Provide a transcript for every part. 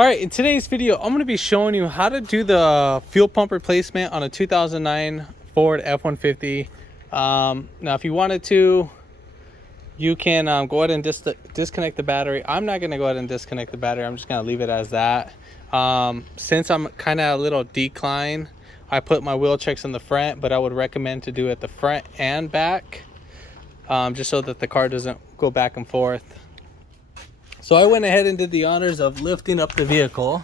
All right, in today's video, I'm going to be showing you how to do the fuel pump replacement on a 2009 Ford F-150. Now, if you wanted to, you can go ahead and disconnect the battery. I'm not going to go ahead and disconnect the battery. I'm just going to leave it as that. Since I'm kind of a little decline, I put my wheel checks in the front, but I would recommend to do it the front and back, just so that the car doesn't go back and forth. So I went ahead and did the honors of lifting up the vehicle.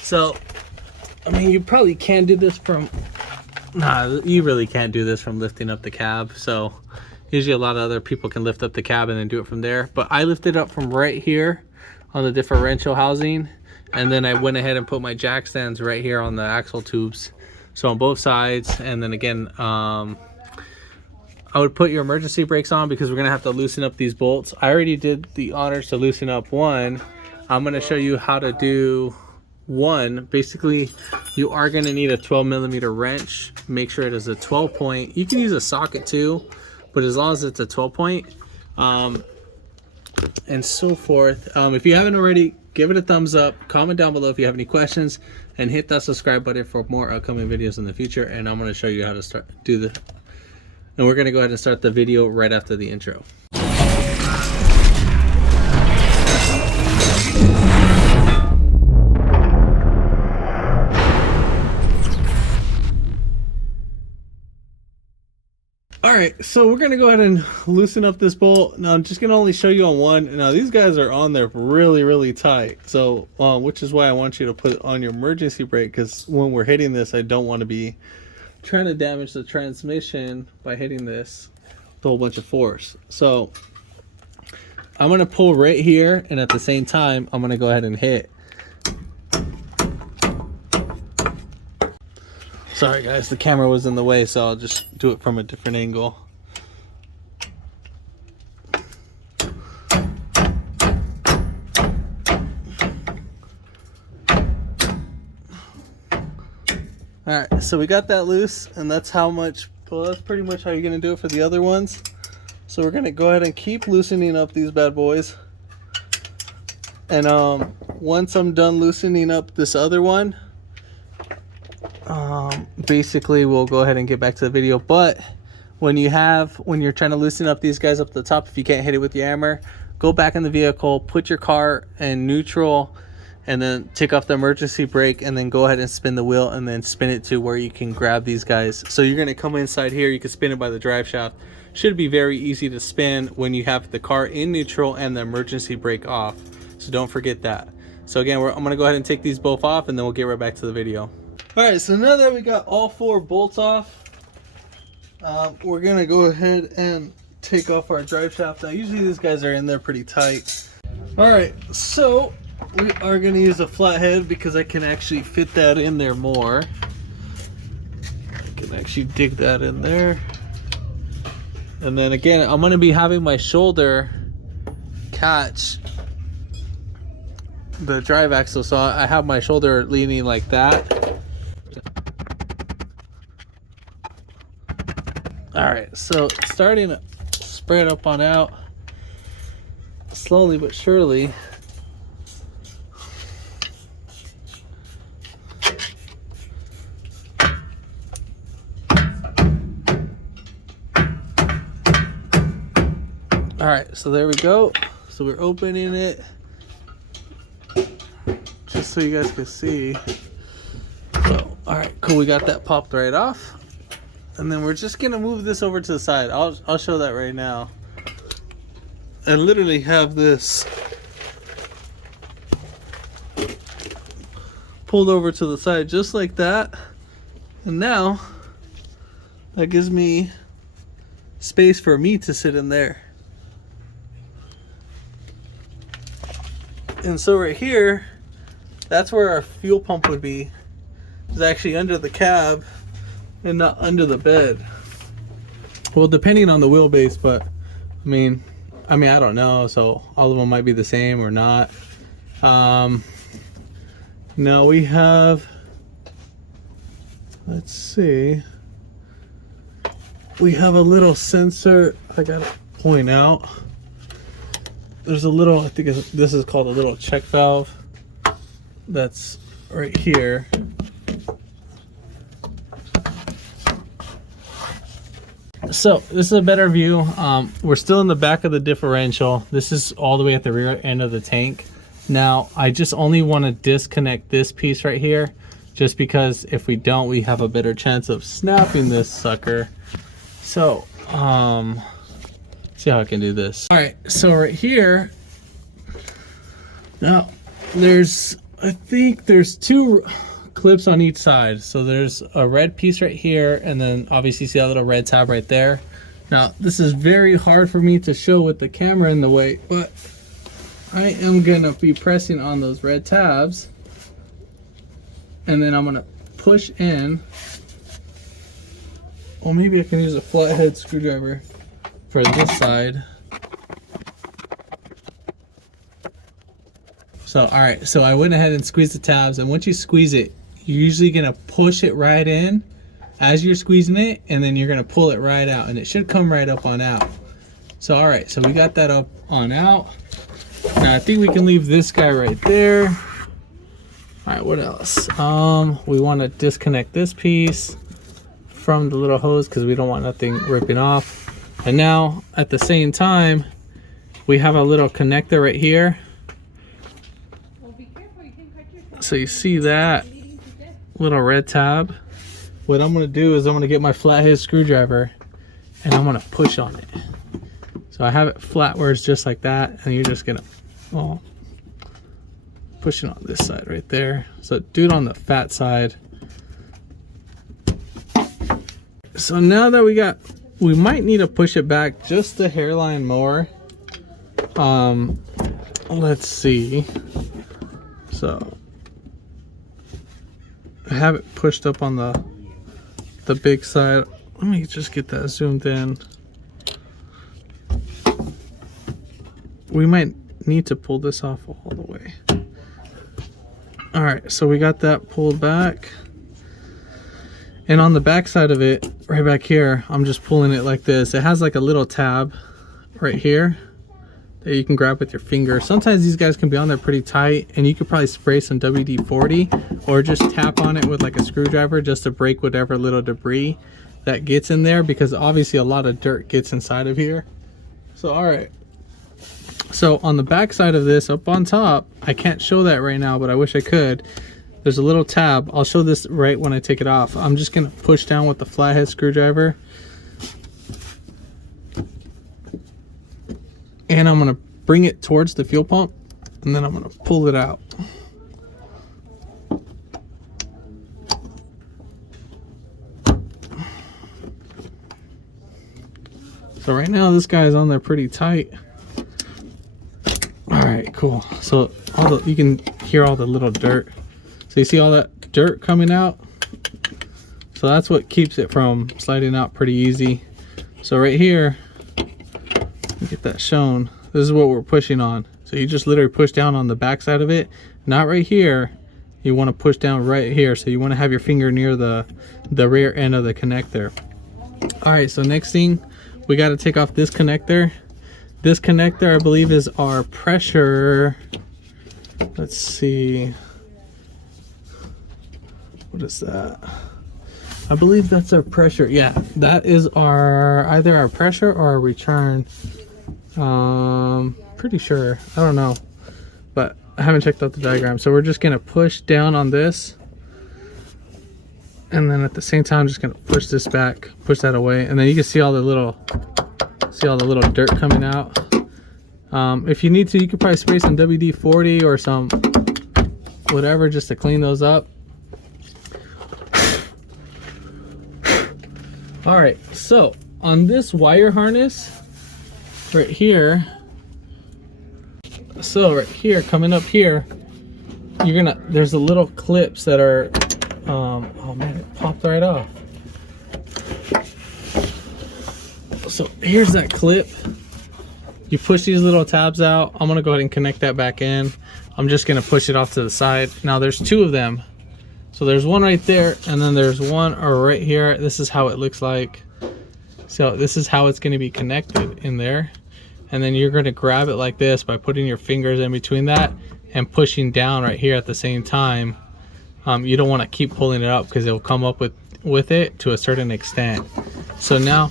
So, I mean, you probably can do this from, you really can't do this from lifting up the cab. So usually a lot of other people can lift up the cab and then do it from there. But I lifted up from right here on the differential housing. And then I went ahead and put my jack stands right here on the axle tubes. So on both sides. And then again, I would put your emergency brakes on because we're going to have to loosen up these bolts. I already did the honors to loosen up one. I'm going to show you how to do one. Basically, you are going to need a 12mm wrench. Make sure it is a 12 point. You can use a socket too, but as long as it's a 12 point, and so forth. If you haven't already, give it a thumbs up. Comment down below if you have any questions, and hit that subscribe button for more upcoming videos in the future. And I'm going to show you how to do the. And we're going to go ahead and start the video right after the intro. Alright, so we're going to go ahead and loosen up this bolt. Now I'm just going to only show you on one. Now these guys are on there really tight. So, which is why I want you to put on your emergency brake, because when we're hitting this, I don't want to be trying to damage the transmission by hitting this with a whole bunch of force. So I'm going to pull right here, and at the same time I'm going to go ahead and hit. Sorry guys, the camera was in the way, so I'll just do it from a different angle. Alright, so we got that loose, and that's how much, well, that's pretty much how you're going to do it for the other ones. So we're going to go ahead and keep loosening up these bad boys. And once I'm done loosening up this other one, basically we'll go ahead and get back to the video. But when you're trying to loosen up these guys up the top, if you can't hit it with your hammer, go back in the vehicle, put your car in neutral, and then take off the emergency brake, and then go ahead and spin the wheel, and then spin it to where you can grab these guys. So you're going to come inside here, you can spin it by the drive shaft. Should be very easy to spin when you have the car in neutral and the emergency brake off. So don't forget that. So again, I'm going to go ahead and take these both off, and then we'll get right back to the video. Alright, so now that we got all four bolts off, we're going to go ahead and take off our drive shaft. Now usually these guys are in there pretty tight. Alright, so we are going to use a flathead because I can actually fit that in there more. I can actually dig that in there. And then again, I'm going to be having my shoulder catch the drive axle. So I have my shoulder leaning like that. Alright, so starting to spread up on out. Slowly but surely. Alright, so there we go. So we're opening it just so you guys can see. So, alright, cool, we got that popped right off. And then we're just gonna move this over to the side. I'll show that right now. I literally have this pulled over to the side just like that. And now that gives me space for me to sit in there. And so right here, that's where our fuel pump would be. It's actually under the cab and not under the bed. Well, depending on the wheelbase, but I mean, I don't know. So all of them might be the same or not. Now we have, let's see, we have a little sensor. I gotta point out. There's a little, I think this is called a little check valve. that's right here. So this is a better view. We're still in the back of the differential. This is all the way at the rear end of the tank. Now I just only want to disconnect this piece right here, just because if we don't, we have a better chance of snapping this sucker. So see how I can do this. All right, so right here, now I think there's two clips on each side. So there's a red piece right here, and then obviously see that little red tab right there. Now this is very hard for me to show with the camera in the way, but I am gonna be pressing on those red tabs, and then I'm gonna push in. Well, maybe I can use a flathead screwdriver for this side. So all right, so I went ahead and squeezed the tabs, and once you squeeze it, you're usually gonna push it right in as you're squeezing it, and then you're gonna pull it right out, and it should come right up on out. So all right, so we got that up on out. Now I think we can leave this guy right there. All right, what else? We want to disconnect this piece from the little hose because we don't want nothing ripping off. And now at the same time, we have a little connector right here. So you see that little red tab? What I'm gonna do is I'm gonna get my flathead screwdriver and I'm gonna push on it. So I have it flat where it's just like that, and you're just gonna push it on this side right there. So do it on the fat side. So now that we might need to push it back just the hairline more. Let's see. So I have it pushed up on the big side. Let me just get that zoomed in. We might need to pull this off all the way. All right, so we got that pulled back. And on the back side of it, right back here, I'm just pulling it like this. It has like a little tab right here that you can grab with your finger. Sometimes these guys can be on there pretty tight, and you could probably spray some WD-40 or just tap on it with like a screwdriver just to break whatever little debris that gets in there, because obviously a lot of dirt gets inside of here. So all right, so on the back side of this, up on top, I can't show that right now, but I wish I could. There's a little tab. I'll show this right when I take it off. I'm just gonna push down with the flathead screwdriver, and I'm gonna bring it towards the fuel pump, and then I'm gonna pull it out. So right now this guy is on there pretty tight. All right, cool. So you can hear all the little dirt. So you see all that dirt coming out? So that's what keeps it from sliding out pretty easy. So right here, let me get that shown. This is what we're pushing on. So you just literally push down on the back side of it, not right here. You want to push down right here. So you want to have your finger near the rear end of the connector. All right, so next thing, we got to take off this connector. This connector, I believe, is our pressure. Let's see. What is that? I believe that's our pressure. Yeah, that is either our pressure or our return. Pretty sure. I don't know, but I haven't checked out the diagram. So we're just gonna push down on this, and then at the same time, just gonna push this back, push that away, and then you can see all the little dirt coming out. If you need to, you could probably spray some WD-40 or some whatever just to clean those up. All right, so on this wire harness right here, coming up here, there's the little clips that are oh man, it popped right off. So here's that clip. You push these little tabs out. I'm gonna go ahead and connect that back in. I'm just gonna push it off to the side. Now there's two of them. So there's one right there, and then there's one right here. This is how it looks like. So this is how it's gonna be connected in there. And then you're gonna grab it like this by putting your fingers in between that. and pushing down right here at the same time. You don't want to keep pulling it up because it will come up with it to a certain extent. So now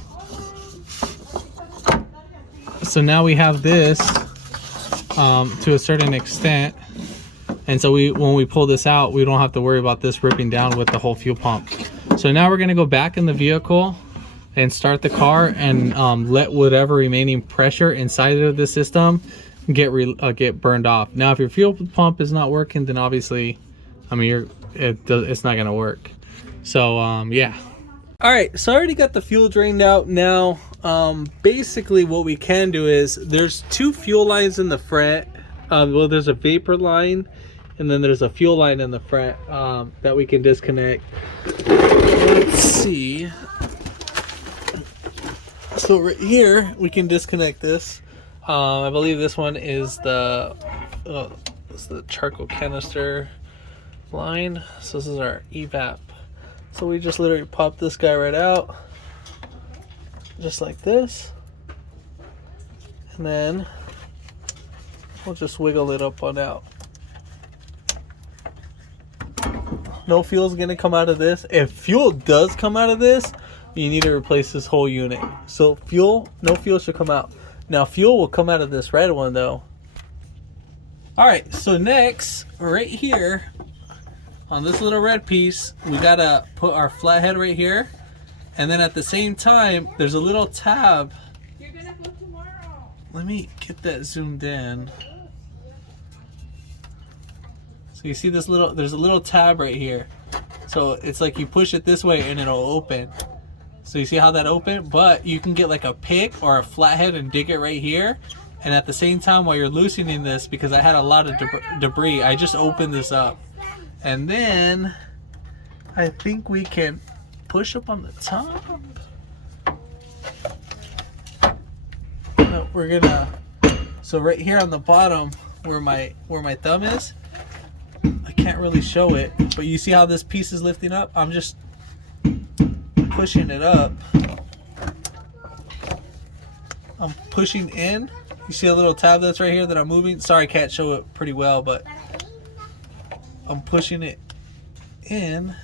we have this to a certain extent, and so when we pull this out, we don't have to worry about this ripping down with the whole fuel pump. So now we're going to go back in the vehicle and start the car and let whatever remaining pressure inside of the system get burned off. Now if your fuel pump is not working, then obviously, I mean, it's not going to work. So yeah. All right, so I already got the fuel drained out. Now basically what we can do is, there's two fuel lines in the front. Well, there's a vapor line and then there's a fuel line in the front that we can disconnect. Let's see. So right here we can disconnect this. I believe this one is the charcoal canister line. So this is our evap. So we just literally pop this guy right out, just like this, and then we'll just wiggle it up on out. No fuel is going to come out of this. If fuel does come out of this, you need to replace this whole unit. So no fuel should come out. Now fuel will come out of this red one though. Alright, so next, right here, on this little red piece, we gotta put our flathead right here. And then at the same time, there's a little tab. You're gonna go tomorrow. Let me get that zoomed in. So you see this there's a little tab right here. So it's like you push it this way and it'll open. So you see how that opened? But you can get like a pick or a flathead and dig it right here. And at the same time, while you're loosening this, because I had a lot of debris, I just opened this up. And then I think we can push up on the top. No, we're gonna, so right here on the bottom where my thumb is, I can't really show it, but you see how this piece is lifting up? I'm just pushing it up. I'm pushing in. You see a little tab that's right here that I'm moving? Sorry, I can't show it pretty well, but I'm pushing it in.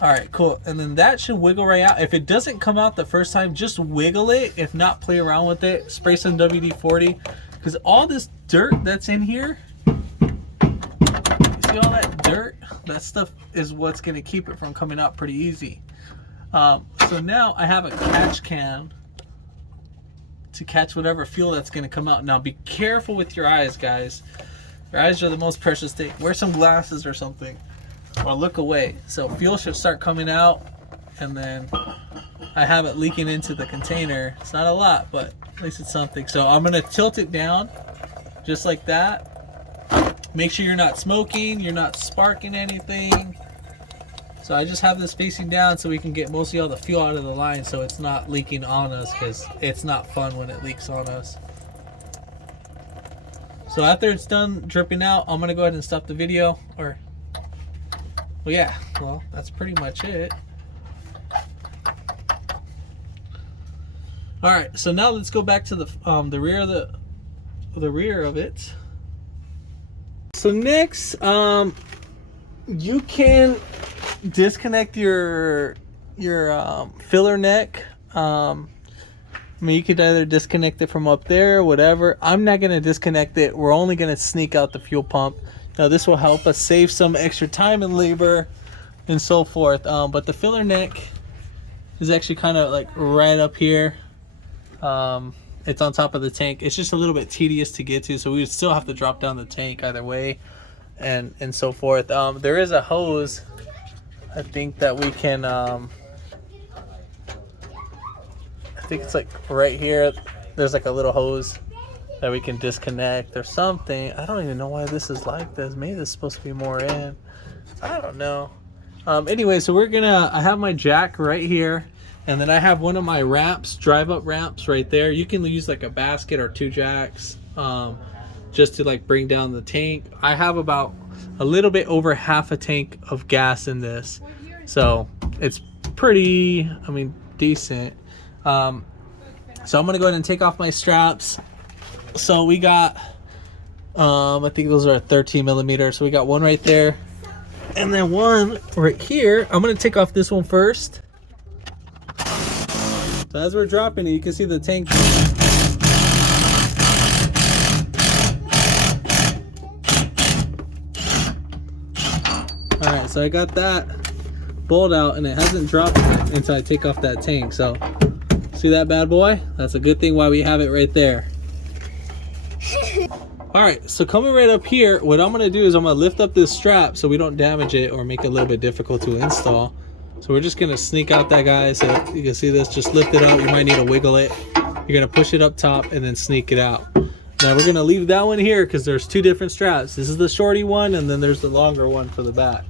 All right, cool. And then that should wiggle right out. If it doesn't come out the first time, just wiggle it. If not, play around with it. Spray some WD-40, because all this dirt that's in here, you see all that dirt? That stuff is what's going to keep it from coming out pretty easy. So now I have a catch can to catch whatever fuel that's going to come out. Now be careful with your eyes, guys. Your eyes are the most precious thing. Wear some glasses or something, or look away. So fuel should start coming out, and then I have it leaking into the container. It's not a lot, but at least it's something. So I'm going to tilt it down just like that. Make sure you're not smoking, you're not sparking anything. So I just have this facing down so we can get mostly all the fuel out of the line, so it's not leaking on us, because it's not fun when it leaks on us. So after it's done dripping out, I'm going to go ahead and stop the video. Well, that's pretty much it. Alright, so now let's go back to the rear of the rear of it. So next, you can disconnect your filler neck. I mean, you could either disconnect it from up there or whatever. I'm not going to disconnect it. We're only going to sneak out the fuel pump. Now this will help us save some extra time and labor and so forth. But the filler neck is actually kind of like right up here. It's on top of the tank. It's just a little bit tedious to get to, so we would still have to drop down the tank either way, and so forth. There is a hose, I think, that we can I think it's like right here. There's like a little hose that we can disconnect or something. I don't even know why this is like this. Maybe this is supposed to be more in. I don't know. Anyway, so I have my jack right here, and then I have one of my ramps, drive up ramps right there. You can use like a basket or two jacks just to like bring down the tank. I have about a little bit over half a tank of gas in this, so it's pretty, I mean, decent. So I'm gonna go ahead and take off my straps. So we got I think those are 13 millimeter. So we got one right there, and then one right here. I'm gonna take off this one first. So as we're dropping it, you can see the tank. All right, so I got that bolt out, and it hasn't dropped until I take off that tank. So see that bad boy? That's a good thing why we have it right there. All right, so coming right up here, what I'm gonna do is I'm gonna lift up this strap so we don't damage it or make it a little bit difficult to install. So we're just gonna sneak out that guy. So you can see this, just lift it out. You might need to wiggle it. You're gonna push it up top and then sneak it out. Now we're gonna leave that one here because there's two different straps. This is the shorty one, and then there's the longer one for the back.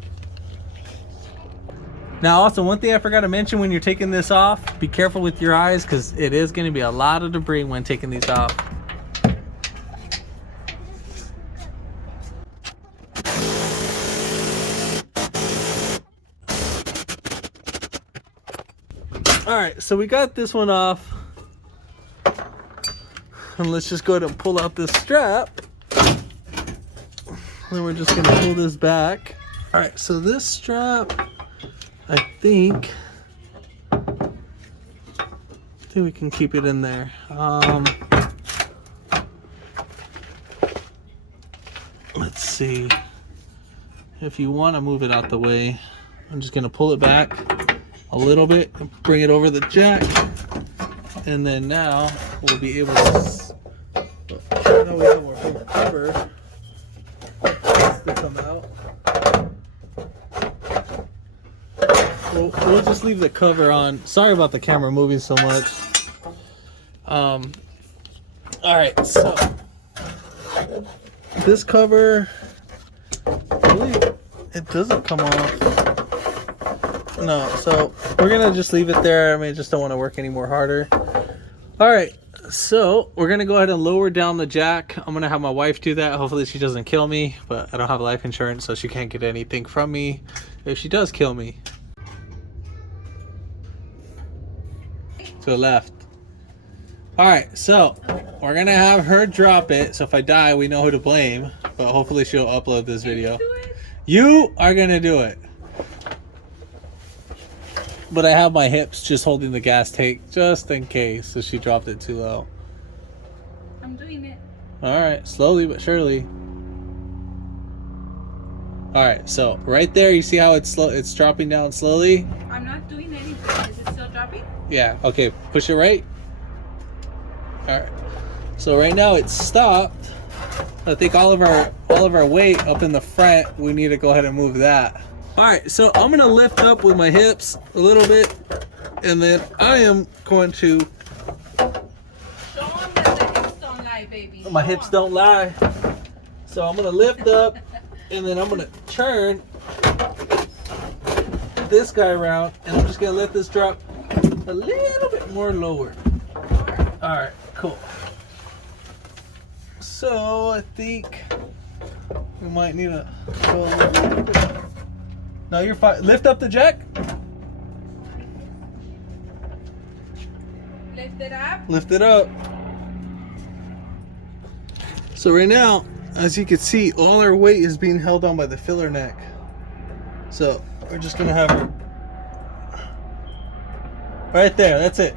Now also, one thing I forgot to mention when you're taking this off, be careful with your eyes because it is gonna be a lot of debris when taking these off. All right, so we got this one off, and let's just go ahead and pull out this strap. Then we're just gonna pull this back. All right, so this strap, I think we can keep it in there. Let's see. If you want to move it out the way, I'm just gonna pull it back a little bit and bring it over the jack, and then now we'll be able to. Now we have our big cover to come out. We'll just leave the cover on. Sorry about the camera moving so much. All right, so this cover, really, it doesn't come off. No, so we're gonna just leave it there. I mean, I just don't want to work any more harder. All right, so we're gonna go ahead and lower down the jack. I'm gonna have my wife do that. Hopefully she doesn't kill me, but I don't have life insurance, so she can't get anything from me if she does kill me. To the left. All right, so we're gonna have her drop it. So if I die, we know who to blame, but hopefully she'll upload this video. You are gonna do it. But I have my hips just holding the gas tank just in case if she dropped it too low. I'm doing it. All right, slowly but surely. All right, so right there, you see how it's slow? It's dropping down slowly. I'm not doing anything. Is it still dropping? Yeah. Okay. Push it right. All right. So right now it's stopped. I think all of our weight up in the front. We need to go ahead and move that. All right, so I'm gonna lift up with my hips a little bit, and then I am going to. Show them that the hips don't lie, baby. My hips don't lie. So I'm gonna lift up, and then I'm gonna turn this guy around, and I'm just gonna let this drop a little bit more lower. All right, cool. So I think we might need to go a little bit. No, you're fine. Lift up the jack. Lift it up. Lift it up. So right now, as you can see, all our weight is being held on by the filler neck. So we're just gonna have her right there. That's it.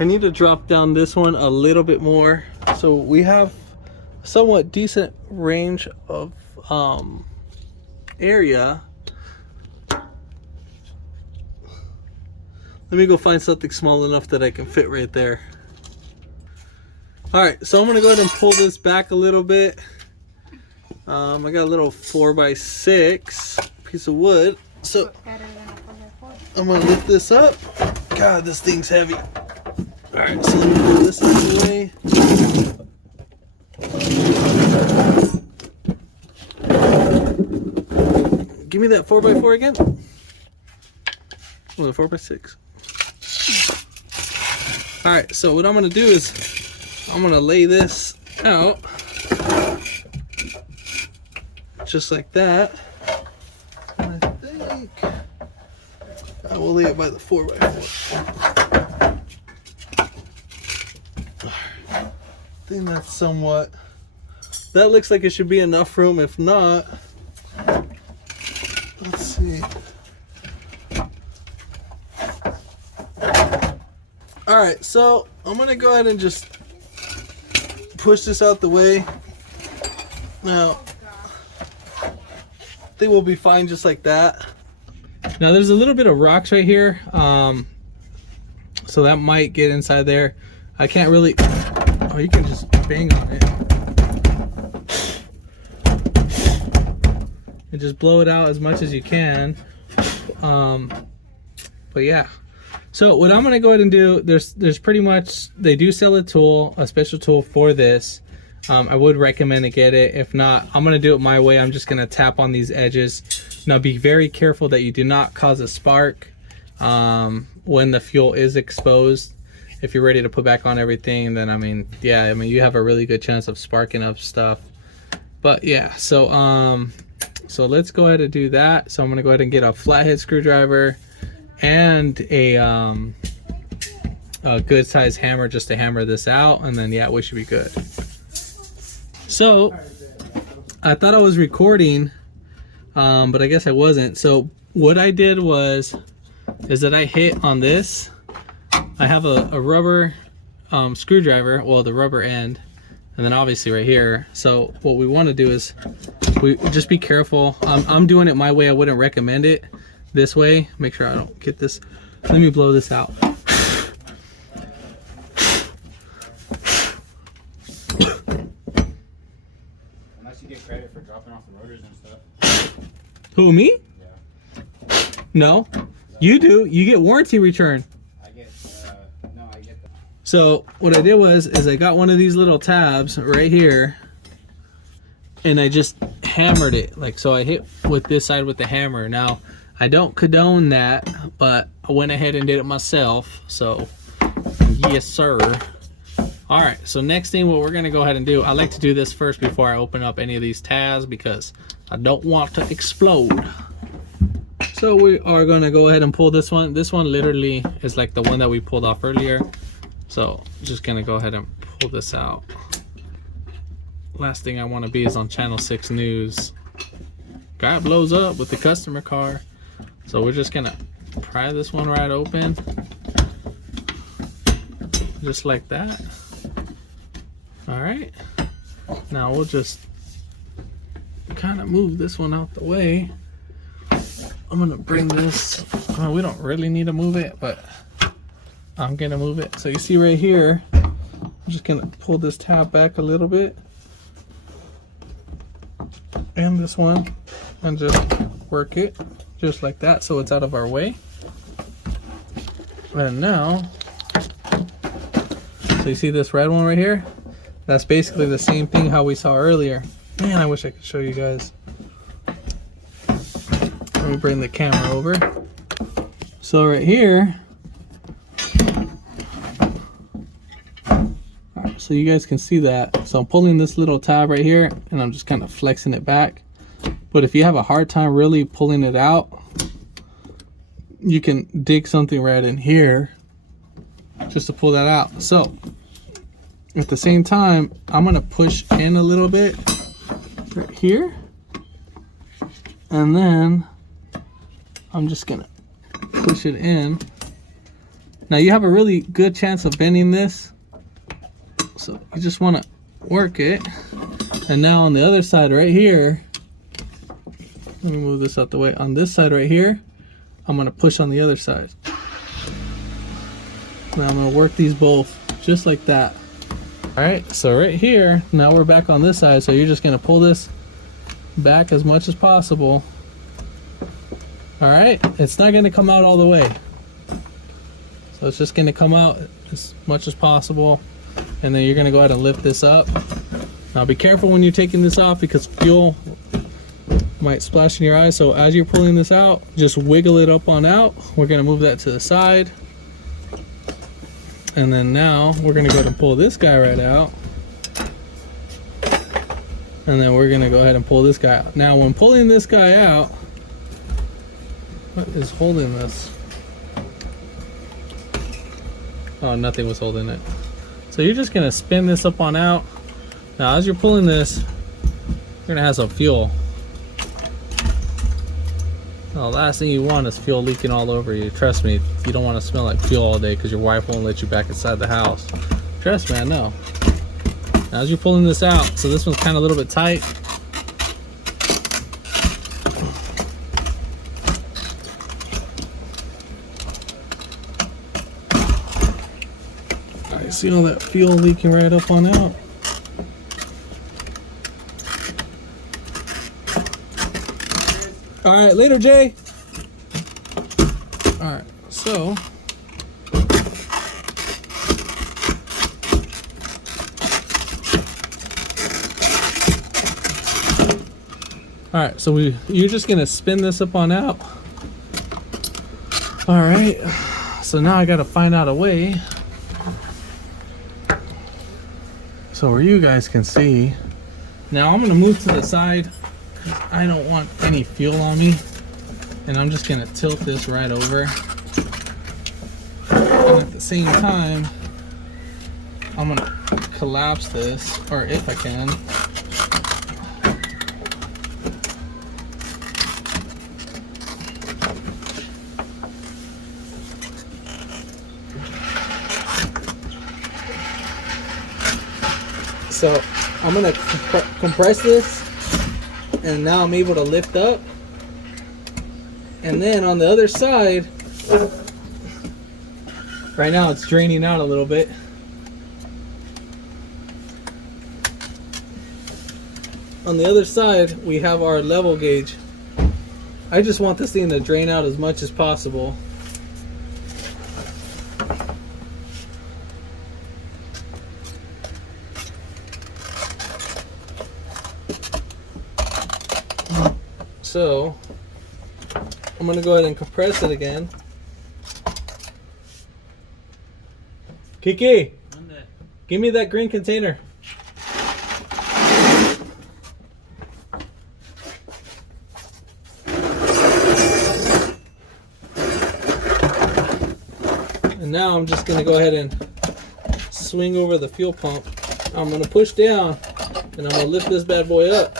I need to drop down this one a little bit more. So we have somewhat decent range of area. Let me go find something small enough that I can fit right there. All right, so I'm gonna go ahead and pull this back a little bit. I got a little 4x6 piece of wood. So I'm gonna lift this up. God, this thing's heavy. All right, so let me put this out of the way. Give me that 4x4 again. Oh, the 4x6. All right, so what I'm gonna do is I'm gonna lay this out just like that. And I think I will lay it by the 4x4. think that's somewhat, that looks like it should be enough room. If not, let's see. All right, so I'm gonna go ahead and just push this out the way. Now, I think we'll be fine just like that. Now there's a little bit of rocks right here, so that might get inside there. I can't really, oh, you can just bang on it and just blow it out as much as you can. But yeah, so what I'm gonna go ahead and do, there's pretty much, they do sell a tool, a special tool for this. I would recommend to get it. If not, I'm gonna do it my way. I'm just gonna tap on these edges. Now be very careful that you do not cause a spark when the fuel is exposed. If you're ready to put back on everything, then I mean you have a really good chance of sparking up stuff. But yeah, so so let's go ahead and do that. So I'm gonna go ahead and get a flathead screwdriver and a good size hammer just to hammer this out, and then yeah, we should be good. So I thought I was recording, but I guess I wasn't. So what I did is that I hit on this. I have a rubber screwdriver, well, the rubber end, and then obviously right here. So what we want to do is we just be careful. I'm doing it my way. I wouldn't recommend it this way. Make sure I don't get this. Let me blow this out. Unless you get credit for dropping off the rotors and stuff. Who, me? Yeah. No, you do. You get warranty return. I get, no, I get that. So what I did is I got one of these little tabs right here, and I just hammered it. Like, so I hit with this side with the hammer. Now, I don't condone that, but I went ahead and did it myself. So, yes, sir. All right, so next thing what we're gonna go ahead and do, I like to do this first before I open up any of these tabs because I don't want to explode. So we are gonna go ahead and pull this one. This one literally is like the one that we pulled off earlier. So just gonna go ahead and pull this out. Last thing I wanna be is on Channel 6 News. Guy blows up with the customer car. So we're just gonna pry this one right open. Just like that. All right, now we'll just kind of move this one out the way. I'm gonna bring this, we don't really need to move it, but I'm gonna move it. So you see right here, I'm just gonna pull this tab back a little bit, and this one, and just work it just like that so it's out of our way. And now, so you see this red one right here? That's basically the same thing how we saw earlier. Man, I wish I could show you guys. Let me bring the camera over. So right here, alright, so you guys can see that. So I'm pulling this little tab right here, and I'm just kind of flexing it back. But if you have a hard time really pulling it out, you can dig something right in here just to pull that out. So at the same time, I'm gonna push in a little bit right here, and then I'm just gonna push it in. Now you have a really good chance of bending this, so you just want to work it. And now on the other side right here, let me move this out the way. On this side right here, I'm gonna push on the other side. Now I'm gonna work these both just like that. All right, so right here, now we're back on this side. So you're just gonna pull this back as much as possible. All right, it's not gonna come out all the way. So it's just gonna come out as much as possible. And then you're gonna go ahead and lift this up. Now be careful when you're taking this off because fuel might splash in your eyes. So as you're pulling this out, just wiggle it up on out. We're gonna move that to the side. And then now we're gonna go ahead and pull this guy right out. And then we're gonna go ahead and pull this guy out. Now when pulling this guy out, what is holding this? Oh, nothing was holding it. So So you're just gonna spin this up on out. Now as you're pulling this, you're gonna have some fuel. The last thing you want is fuel leaking all over you. Trust me, you don't want to smell like fuel all day because your wife won't let you back inside the house. Trust me, I know. Now as you're pulling this out, so this one's kind of a little bit tight. Alright, see all that fuel leaking right up on out? Alright, later, Jay. Alright, so alright, so you're just gonna spin this up on out. Alright, so now I gotta find out a way so where you guys can see. Now I'm gonna move to the side. I don't want any fuel on me, and I'm just gonna tilt this right over, and at the same time I'm gonna collapse this, or if I can. So I'm gonna compress this, and now I'm able to lift up. And then on the other side, right now it's draining out a little bit. On the other side, we have our level gauge. I just want this thing to drain out as much as possible. So I'm gonna go ahead and compress it again. Kiki, give me that green container. And now I'm just gonna go ahead and swing over the fuel pump. I'm gonna push down, and I'm gonna lift this bad boy up.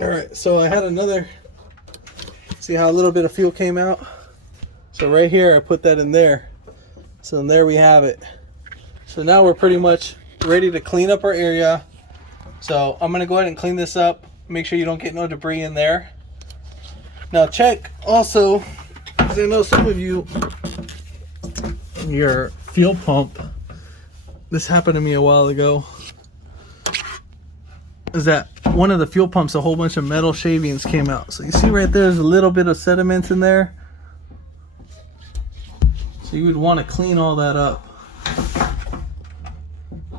Alright, so I had another, see how a little bit of fuel came out? So right here I put that in there. So there we have it. So now we're pretty much ready to clean up our area. So I'm gonna go ahead and clean this up. Make sure you don't get no debris in there. Now check also, because I know some of you, your fuel pump, this happened to me a while ago, is that one of the fuel pumps, a whole bunch of metal shavings came out. So you see right there's a little bit of sediment in there. So you would want to clean all that up.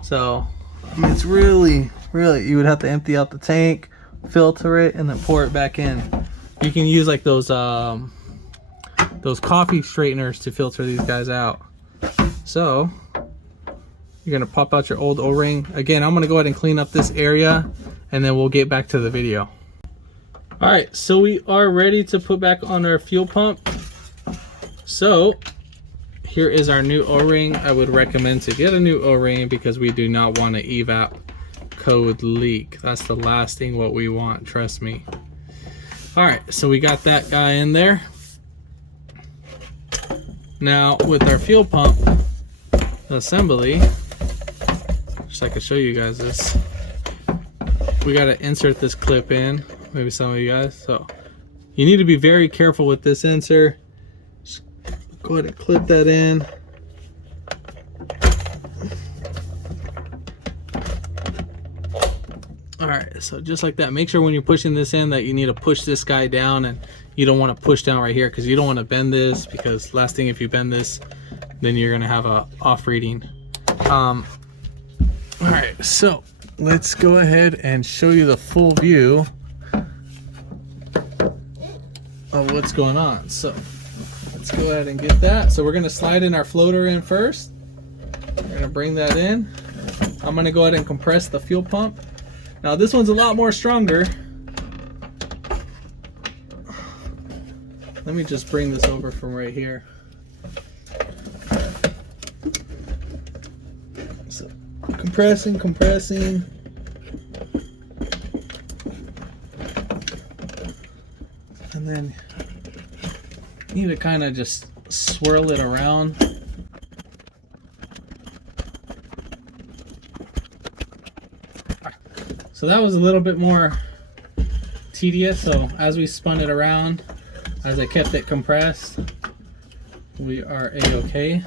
So I mean, it's really, you would have to empty out the tank, filter it, and then pour it back in. You can use like those coffee straighteners to filter these guys out. So you're gonna pop out your old O-ring. Again, I'm gonna go ahead and clean up this area, and then we'll get back to the video. All right, so we are ready to put back on our fuel pump. So here is our new O-ring. I would recommend to get a new O-ring because we do not want to evap code leak. That's the last thing what we want, trust me. All right, so we got that guy in there. Now with our fuel pump assembly, just so I can show you guys this, we got to insert this clip in. Maybe some of you guys, so you need to be very careful with this insert. Just go ahead and clip that in. All right, so just like that, make sure when you're pushing this in that you need to push this guy down, and you don't want to push down right here because you don't want to bend this, because last thing, if you bend this, then you're gonna have a off reading. All right, so let's go ahead and show you the full view of what's going on. So let's go ahead and get that. So we're gonna slide in our floater in first. We're gonna bring that in. I'm gonna go ahead and compress the fuel pump. Now this one's a lot more stronger. Let me just bring this over from right here. compressing. And then you need to kind of just swirl it around. So that was a little bit more tedious. So as we spun it around, as I kept it compressed, we are a-okay.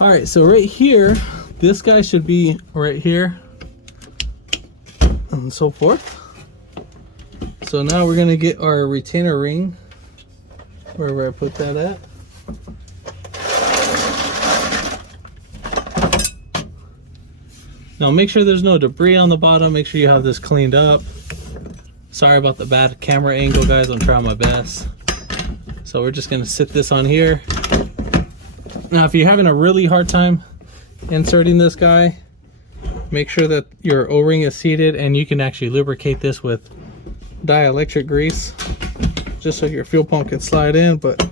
All right, so right here, this guy should be right here and so forth. So now we're gonna get our retainer ring, wherever I put that at. Now make sure there's no debris on the bottom. Make sure you have this cleaned up. Sorry about the bad camera angle, guys. I'm trying my best. So we're just gonna sit this on here. Now, if you're having a really hard time inserting this guy, make sure that your O-ring is seated, and you can actually lubricate this with dielectric grease just so your fuel pump can slide in, but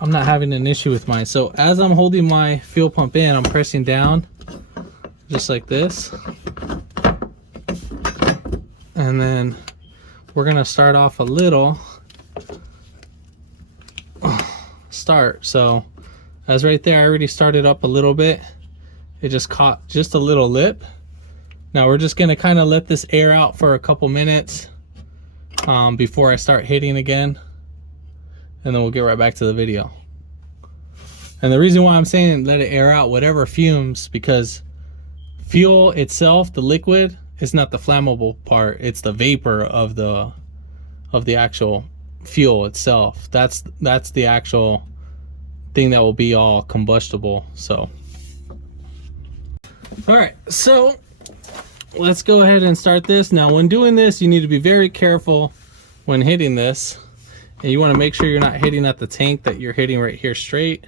I'm not having an issue with mine. So as I'm holding my fuel pump in, I'm pressing down just like this. And then we're gonna start off a little start. So as right there, I already started up a little bit. It just caught just a little lip. Now we're just gonna kind of let this air out for a couple minutes before I start hitting again. And then we'll get right back to the video. And the reason why I'm saying let it air out whatever fumes, because fuel itself, the liquid, is not the flammable part. It's the vapor of the actual fuel itself. That's the actual thing that will be all combustible. So all right, so let's go ahead and start this. Now when doing this, you need to be very careful when hitting this, and you want to make sure you're not hitting at the tank, that you're hitting right here straight.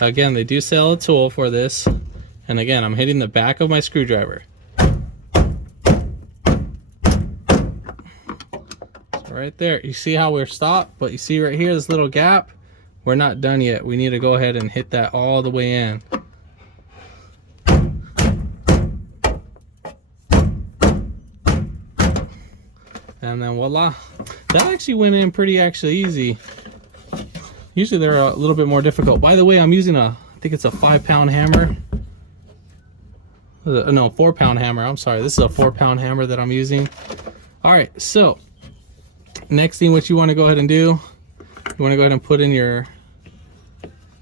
Again, they do sell a tool for this, and again, I'm hitting the back of my screwdriver. So right there, you see how we're stopped, but you see right here this little gap. We're not done yet. We need to go ahead and hit that all the way in. And then voila. That actually went in pretty easy. Usually they're a little bit more difficult. By the way, I'm using I think it's a 5-pound hammer. No, 4-pound hammer. I'm sorry. This is a 4-pound hammer that I'm using. All right, so next thing what you want to go ahead and do, you want to go ahead and put in your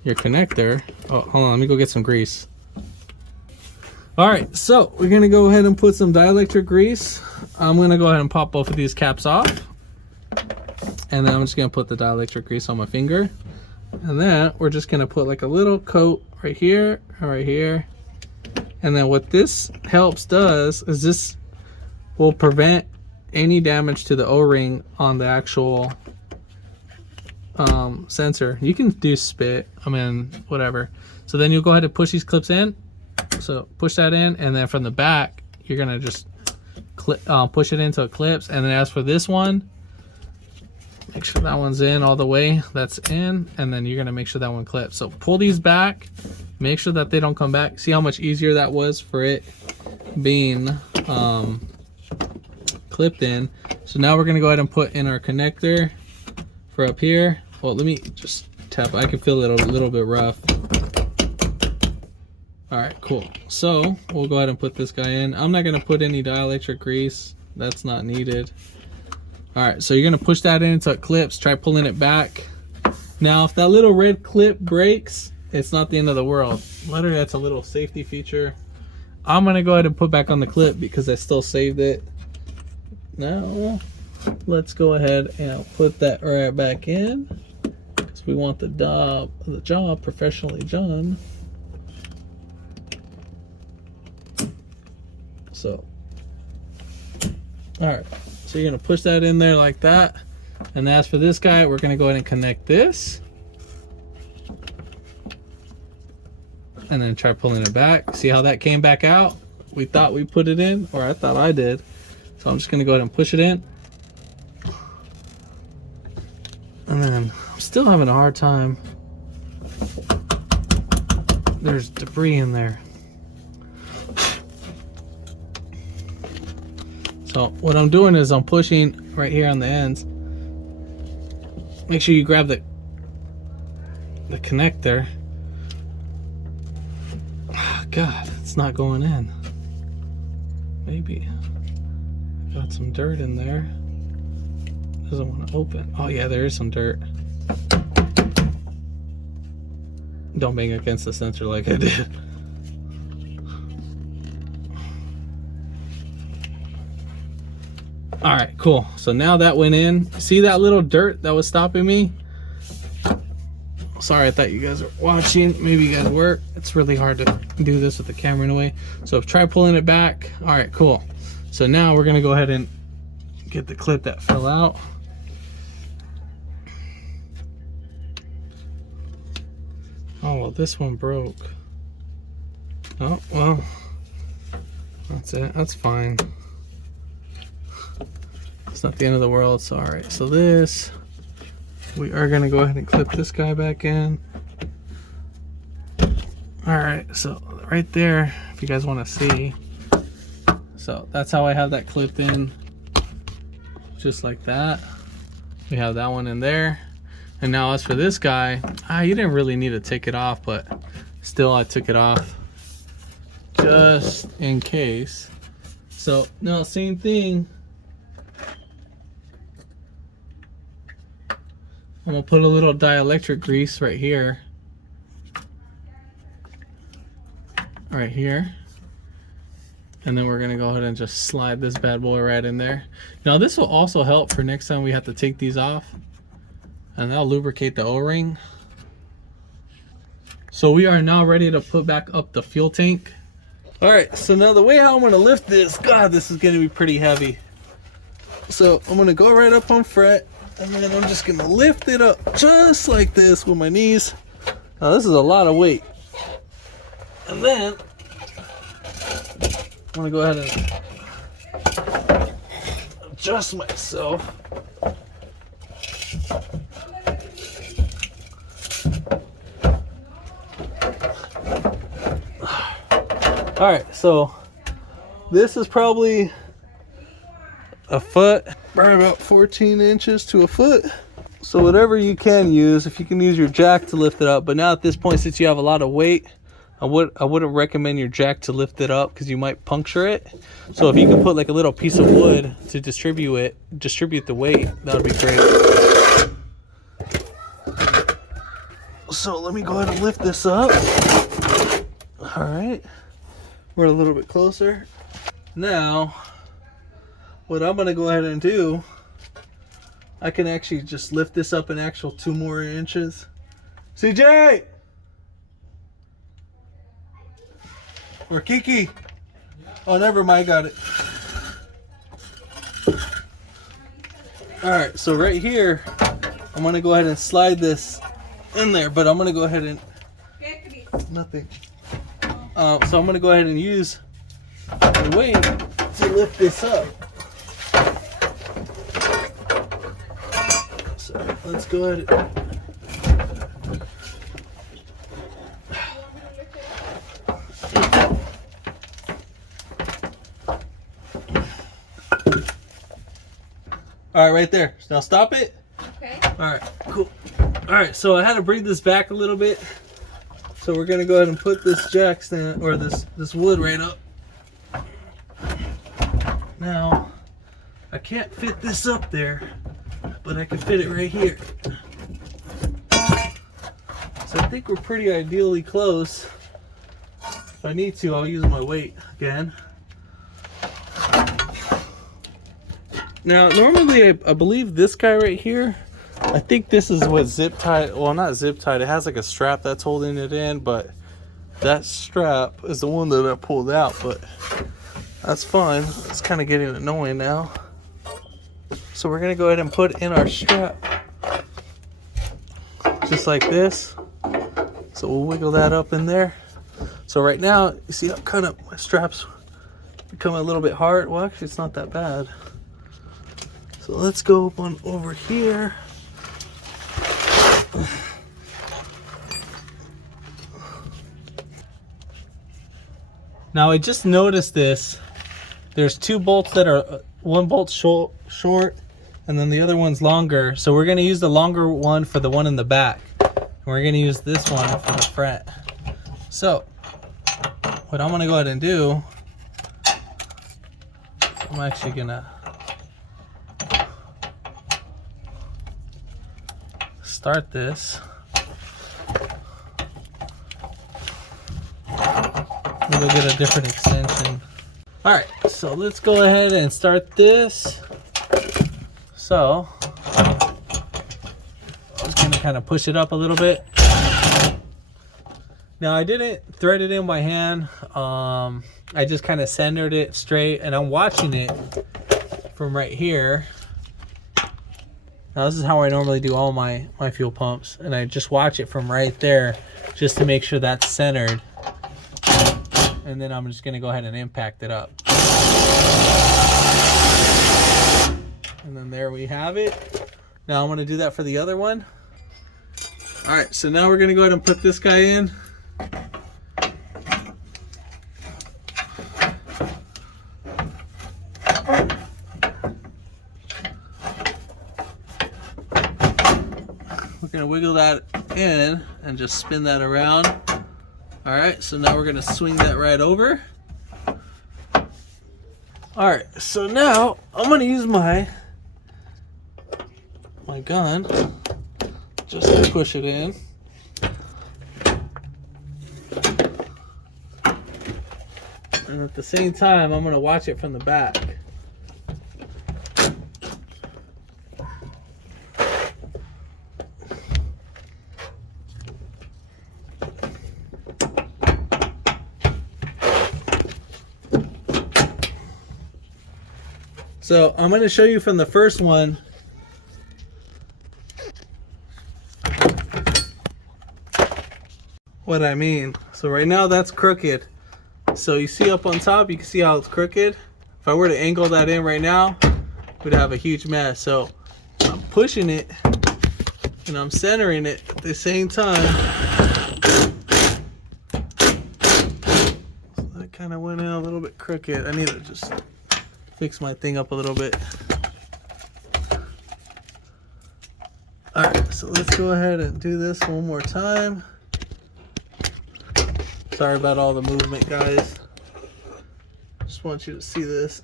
connector. Oh, hold on, let me go get some grease. All right, so we're gonna go ahead and put some dielectric grease. I'm gonna go ahead and pop both of these caps off, and then I'm just gonna put the dielectric grease on my finger, and then we're just gonna put like a little coat right here and right here. And then what this does is this will prevent any damage to the O-ring on the actual sensor. You can do spit, I mean, whatever. So then you'll go ahead and push these clips in. So push that in, and then from the back, you're gonna just push it into clips. And then as for this one, make sure that one's in all the way. That's in, and then you're gonna make sure that one clips. So pull these back, make sure that they don't come back. See how much easier that was for it being clipped in. So now we're gonna go ahead and put in our connector for up here. Well, let me just tap. I can feel it a little bit rough. All right, cool. So we'll go ahead and put this guy in. I'm not gonna put any dielectric grease. That's not needed. All right, so you're gonna push that in until it clips. Try pulling it back. Now, if that little red clip breaks, it's not the end of the world. Literally, that's a little safety feature. I'm gonna go ahead and put back on the clip because I still saved it. Now, let's go ahead and put that right back in, because we want the job professionally done. So, all right, so you're gonna push that in there like that. And as for this guy, we're gonna go ahead and connect this. and then try pulling it back. See how that came back out? We thought we put it in, or I thought I did. So I'm just gonna go ahead and push it in. And then I'm still having a hard time. There's debris in there. So what I'm doing is I'm pushing right here on the ends. Make sure you grab the connector. Oh, God, it's not going in. Maybe. Got some dirt in there. Doesn't want to open. Oh yeah, there is some dirt. Don't bang against the sensor like I did. All right, cool. So now that went in. See that little dirt that was stopping me? Sorry, I thought you guys were watching. Maybe you guys were. It's really hard to do this with the camera in a way. So try pulling it back. All right, cool. So now we're gonna go ahead and get the clip that fell out. Oh, well, this one broke. Oh, well, that's it. That's fine. It's not the end of the world. So, all right. So this, we are going to go ahead and clip this guy back in. All right. So right there, if you guys want to see. So that's how I have that clipped in. Just like that. We have that one in there. And now as for this guy, you didn't really need to take it off, but still I took it off just in case. So now same thing. I'm gonna put a little dielectric grease right here. Right here. And then we're gonna go ahead and just slide this bad boy right in there. Now this will also help for next time we have to take these off. And that'll lubricate the O-ring. So we are now ready to put back up the fuel tank. All right, so now the way how I'm gonna lift this, God, this is gonna be pretty heavy. So I'm gonna go right up on fret, and then I'm just gonna lift it up just like this with my knees. Now this is a lot of weight. And then I'm gonna go ahead and adjust myself. All right, so this is probably a foot, probably about 14 inches to a foot. So whatever you can use, if you can use your jack to lift it up. But now at this point, since you have a lot of weight, I wouldn't recommend your jack to lift it up because you might puncture it. So if you can put like a little piece of wood to distribute the weight, that would be great. So let me go ahead and lift this up. All right. We're a little bit closer. Now, what I'm gonna go ahead and do, I can actually just lift this up an actual 2 more inches. CJ! Or Kiki? Oh, never mind, I got it. All right, so right here, I'm gonna go ahead and slide this in there, but I'm gonna go ahead and, nothing. So I'm gonna go ahead and use the weight to lift this up. So let's go ahead. All right, right there. Now stop it. Okay. All right, cool. All right, so I had to bring this back a little bit. So we're gonna go ahead and put this jack stand, or this wood right up. Now, I can't fit this up there, but I can fit it right here. So I think we're pretty ideally close. If I need to, I'll use my weight again. Now, normally I believe this guy right here, I think this is what zip tied, well, not zip tied, it has like a strap that's holding it in, but that strap is the one that I pulled out, but that's fine. It's kind of getting annoying now. So we're gonna go ahead and put in our strap just like this. So we'll wiggle that up in there. So right now, you see how kind of my straps become a little bit hard. Well, actually, it's not that bad. So let's go up on over here. Now I just noticed this. There's two bolts that are, one bolt short and then the other one's longer. So we're gonna use the longer one for the one in the back. And we're gonna use this one for the front. So what I'm gonna go ahead and do, I'm actually gonna start this. We'll get a different extension. All right, so let's go ahead and start this. So I'm just gonna kind of push it up a little bit. Now I didn't thread it in by hand. I just kind of centered it straight, and I'm watching it from right here. Now this is how I normally do all my fuel pumps, and I just watch it from right there just to make sure that's centered. And then I'm just gonna go ahead and impact it up. And then there we have it. Now I'm gonna do that for the other one. All right, so now we're gonna go ahead and put this guy in. We're gonna wiggle that in and just spin that around. All right, so now we're gonna swing that right over. All right, so now I'm gonna use my gun just to push it in. And at the same time, I'm gonna watch it from the back. So I'm going to show you from the first one what I mean. So right now that's crooked. So you see up on top, you can see how it's crooked. If I were to angle that in right now, we'd have a huge mess. So I'm pushing it and I'm centering it at the same time. So that kind of went in a little bit crooked. I need to just fix my thing up a little bit. All right, so let's go ahead and do this one more time. Sorry about all the movement, guys. Just want you to see this.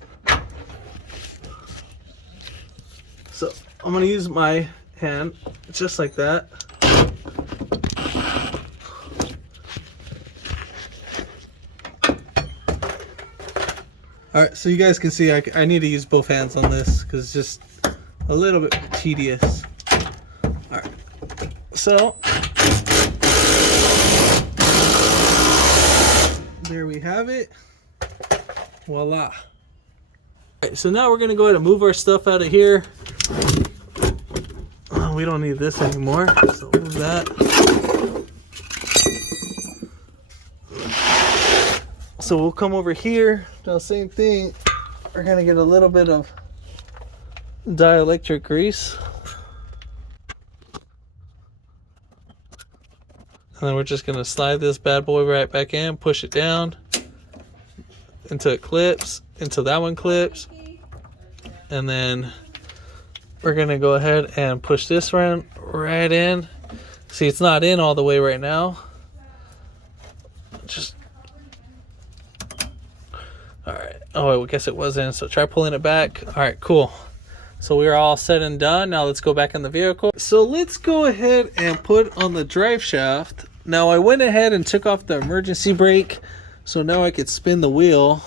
So I'm gonna use my hand just like that. All right, so you guys can see I need to use both hands on this because it's just a little bit tedious. All right, so there we have it. Voila. All right, so now we're gonna go ahead and move our stuff out of here. Oh, we don't need this anymore, so move that. So we'll come over here. Now, same thing. We're gonna get a little bit of dielectric grease, and then we're just gonna slide this bad boy right back in, push it down until it clips, until that one clips, and then we're gonna go ahead and push this one right in. See, it's not in all the way right now. Just all right. Oh, I guess it was in, so try pulling it back. All right, cool. So we're all set and done. Now let's go back in the vehicle. So let's go ahead and put on the drive shaft. Now I went ahead and took off the emergency brake, so now I could spin the wheel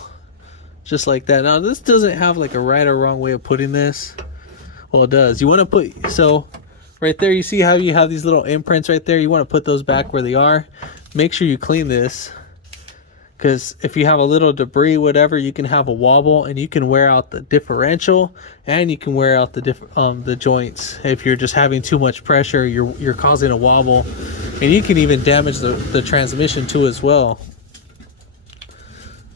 just like that. Now this doesn't have like a right or wrong way of putting this. Well, it does. You want to put, so right there, you see how you have these little imprints right there? You want to put those back where they are. Make sure you clean this, because if you have a little debris, whatever, you can have a wobble, and you can wear out the differential, and you can wear out the joints. If you're just having too much pressure, you're causing a wobble, and you can even damage the transmission too as well.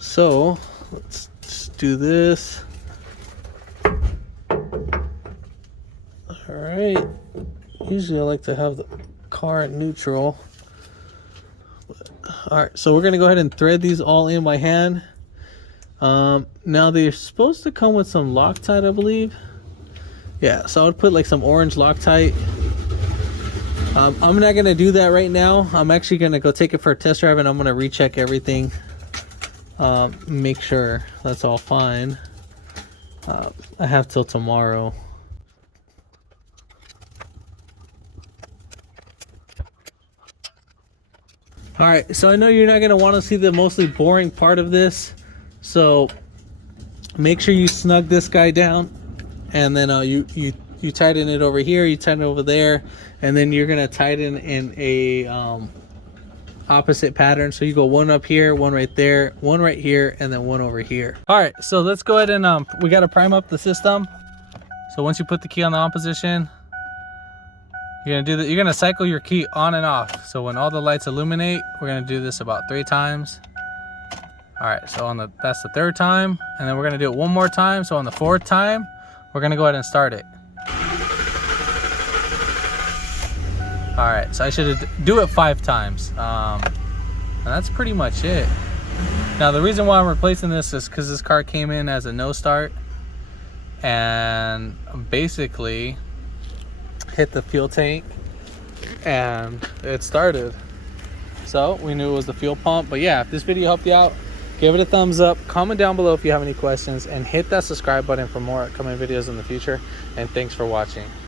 So let's just do this. All right. Usually I like to have the car in neutral. All right, so we're gonna go ahead and thread these all in by hand. Now they're supposed to come with some Loctite, I believe. Yeah, so I would put like some orange Loctite. I'm not gonna do that right now. I'm actually gonna go take it for a test drive, and I'm gonna recheck everything, make sure that's all fine. I have till tomorrow. All right, so I know you're not gonna want to see the mostly boring part of this, so make sure you snug this guy down, and then you tighten it over here, you tighten it over there, and then you're gonna tighten in a opposite pattern. So you go one up here, one right there, one right here, and then one over here. All right, so let's go ahead and we got to prime up the system. So once you put the key on the on position, you're gonna do that. You're gonna cycle your key on and off. So when all the lights illuminate, we're gonna do this about 3 times. All right, so that's the 3rd time, and then we're gonna do it one more time. So on the 4th time, we're gonna go ahead and start it. All right, so I should do it 5 times, and that's pretty much it. Now the reason why I'm replacing this is because this car came in as a no start, and basically hit the fuel tank and it started. So we knew it was the fuel pump. But yeah, if this video helped you out, give it a thumbs up, comment down below if you have any questions, and hit that subscribe button for more upcoming videos in the future. And thanks for watching.